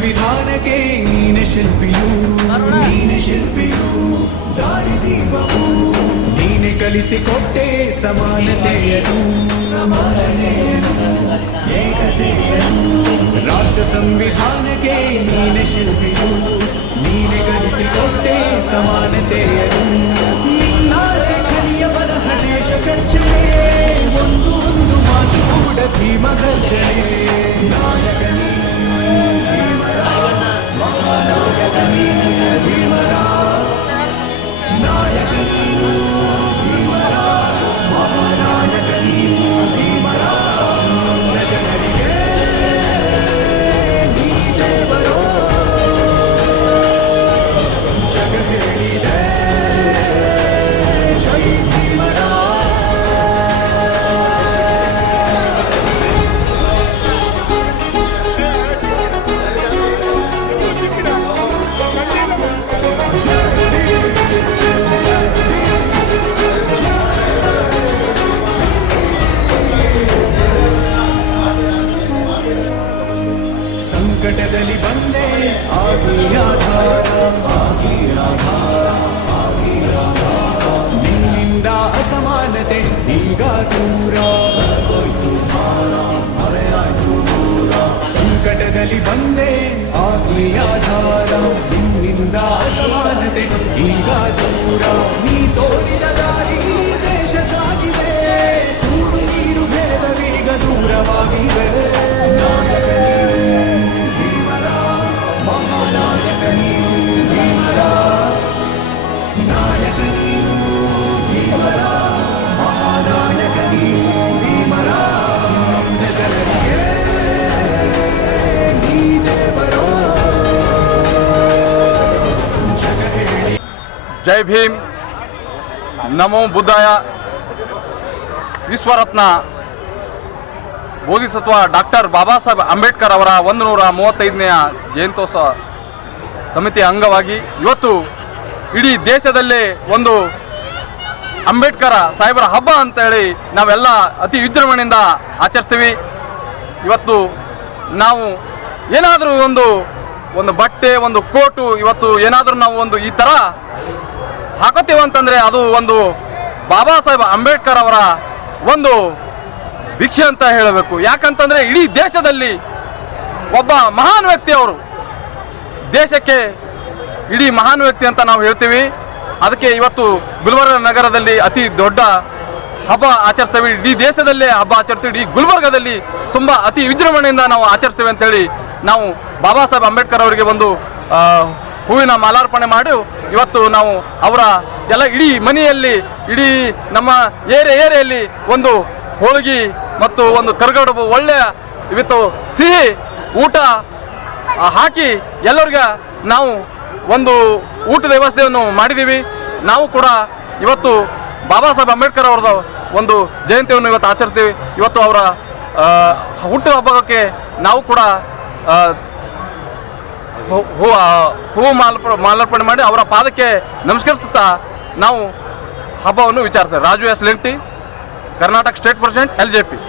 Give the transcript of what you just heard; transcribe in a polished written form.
ಸಂವಿಧಾನಕ್ಕೆ ನೀನೆ ಶಿಲ್ಪಿಯು, ನೀನೆ ಶಿಲ್ಪಿಯು, ದಾರಿದೀಪವು ನೀನೆ ಕಲಿಸಿಕೊಟ್ಟೆ ಸಮಾನತೆಯನ್ನು, ಸಮಾನತೆಯನ್ನು, ಏಕತೆಯನ್ನು. ರಾಷ್ಟ್ರ ಸಂವಿಧಾನಕ್ಕೆ ನೀನೆ ಶಿಲ್ಪಿಯು, ನೀನೆ ಕಲಿಸಿಕೊಟ್ಟೆ ಸಮಾನತೆಯನ್ನು. ನಿನ್ನ ಲೇಖನಿಯ ಬರಹ ದೇಶ ಖರ್ಚನೆ, ಒಂದು ಒಂದು ಮಾತು ಕೂಡ ಭೀಮ ಗರ್ಜನೆ. ನಾಯಕ ನೀನು ಭೀಮರ, ಮಹಾನಾಯಕ ನೀನು ಭೀಮರ, ನಾಯಕ ನೀನು ಭೀಮರ, ಮಹಾನಾಯಕ ನೀನು ಭೀಮರ. ನೊಂದ ಜನರಿಗೆ ನೀ ದೇವರೋ ಜಗ ಹೇಳಿದೆ ಜೈ ಭೀಮರ. ಸಂಕಟದಲ್ಲಿ ಬಂದೆ ಆಗಿ ಆಧಾರ, ಆಗಿ ಆಧಾರ, ಆಗಿ ಆಧಾರ. ನಿನ್ನಿಂದ ಅಸಮಾನತೆ ಈಗ ದೂರ ಹೋಯ್ತು ಭಾರ, ಮರೆಯಾಯ್ತು ದೂರ. ಸಂಕಟದಲ್ಲಿ ಬಂದೆ ಆಗಿ ಆಧಾರ, ನಿನ್ನಿಂದ ಅಸಮಾನತೆ ಈಗ ದೂರ. ನೀ ತೋರಿದ ದಾರಿ ದೇಶ ಸಾಗಿದೆ, ಸೂರು ನೀರು ಭೇದವೀಗ ದೂರವಾಗಿವೆ. ನಾಯಕ ನೀನು ಭೀಮರ, ಮಹಾನಾಯಕ ನೀನು ಭೀಮರ, ನಾಯಕ ನೀನು ಭೀಮರ, ಮಹಾನಾಯಕ ನೀನು ಭೀಮರ. ನೊಂದ ಜನರಿಗೆ ನೀ ದೇವರೋ ಜಗ ಹೇಳಿ. ಜೈ ಭೀಮ್, ನಮೋ ಬುದ್ಧಾಯ. ವಿಶ್ವರತ್ನ ಬೋಧಿಸತ್ವ ಡಾಕ್ಟರ್ ಬಾಬಾ ಸಾಹೇಬ್ ಅಂಬೇಡ್ಕರ್ ಅವರ 135ನೇ ಜಯಂತ್ಯೋತ್ಸವ ಸಮಿತಿಯ ಅಂಗವಾಗಿ ಇವತ್ತು ಇಡೀ ದೇಶದಲ್ಲೇ ಒಂದು ಅಂಬೇಡ್ಕರ್ ಸಾಹೇಬರ ಹಬ್ಬ ಅಂತೇಳಿ ನಾವೆಲ್ಲ ಅತಿ ವಿಜೃಂಭಣೆಯಿಂದ ಆಚರಿಸ್ತೀವಿ. ಇವತ್ತು ನಾವು ಏನಾದರೂ ಒಂದು ಬಟ್ಟೆ, ಒಂದು ಕೋಟು, ಇವತ್ತು ಏನಾದರೂ ನಾವು ಒಂದು ಈ ಥರ ಹಾಕೋತೀವಿ ಅಂತಂದರೆ ಅದು ಒಂದು ಬಾಬಾ ಸಾಹೇಬ್ ಅಂಬೇಡ್ಕರ್ ಅವರ ಒಂದು ಭಿಕ್ಷೆ ಅಂತ ಹೇಳಬೇಕು. ಯಾಕಂತಂದರೆ ಇಡೀ ದೇಶದಲ್ಲಿ ಒಬ್ಬ ಮಹಾನ್ ವ್ಯಕ್ತಿ ಅವರು, ದೇಶಕ್ಕೆ ಇಡೀ ಮಹಾನ್ ವ್ಯಕ್ತಿ ಅಂತ ನಾವು ಹೇಳ್ತೀವಿ. ಅದಕ್ಕೆ ಇವತ್ತು ಗುಲ್ಬರ್ಗ ನಗರದಲ್ಲಿ ಅತಿ ದೊಡ್ಡ ಹಬ್ಬ ಆಚರಿಸ್ತೇವೆ. ಇಡೀ ದೇಶದಲ್ಲೇ ಹಬ್ಬ ಆಚರಿಸ್ತೀವಿ. ಇಡೀ ಗುಲ್ಬರ್ಗದಲ್ಲಿ ತುಂಬ ಅತಿ ವಿಜೃಂಭಣೆಯಿಂದ ನಾವು ಆಚರಿಸ್ತೇವೆ ಅಂತೇಳಿ ನಾವು ಬಾಬಾ ಸಾಹೇಬ್ ಅಂಬೇಡ್ಕರ್ ಅವರಿಗೆ ಒಂದು ಹೂವಿನ ಮಾಲಾರ್ಪಣೆ ಮಾಡಿ ಇವತ್ತು ನಾವು ಅವರ ಎಲ್ಲ ಇಡೀ ಮನೆಯಲ್ಲಿ, ಇಡೀ ನಮ್ಮ ಏರಿಯಲ್ಲಿ ಒಂದು ಹೋಳಿಗೆ ಮತ್ತು ಒಂದು ಕರ್ಗಡುಬು ಒಳ್ಳೆಯ ಇವತ್ತು ಸಿಹಿ ಊಟ ಹಾಕಿ ಎಲ್ಲರಿಗೆ ನಾವು ಒಂದು ಊಟದ ವ್ಯವಸ್ಥೆಯನ್ನು ಮಾಡಿದ್ದೀವಿ. ನಾವು ಕೂಡ ಇವತ್ತು ಬಾಬಾ ಸಾಹೇಬ್ ಅಂಬೇಡ್ಕರ್ ಅವರದ ಒಂದು ಜಯಂತಿಯನ್ನು ಇವತ್ತು ಆಚರಿಸ್ತೀವಿ. ಇವತ್ತು ಅವರ ಹುಟ್ಟು ಹಬ್ಬಕ್ಕೆ ನಾವು ಕೂಡ ಹೂವು ಮಾಲಾರ್ಪಣೆ ಮಾಡಿ ಅವರ ಪಾದಕ್ಕೆ ನಮಸ್ಕರಿಸುತ್ತಾ ನಾವು ಹಬ್ಬವನ್ನು ವಿಚಾರಿಸ್ತೇವೆ. ರಾಜು ಎಸ್ ಲೆಂಟಿ, ಕರ್ನಾಟಕ ಸ್ಟೇಟ್ ಪ್ರೆಸಿಡೆಂಟ್, LJP.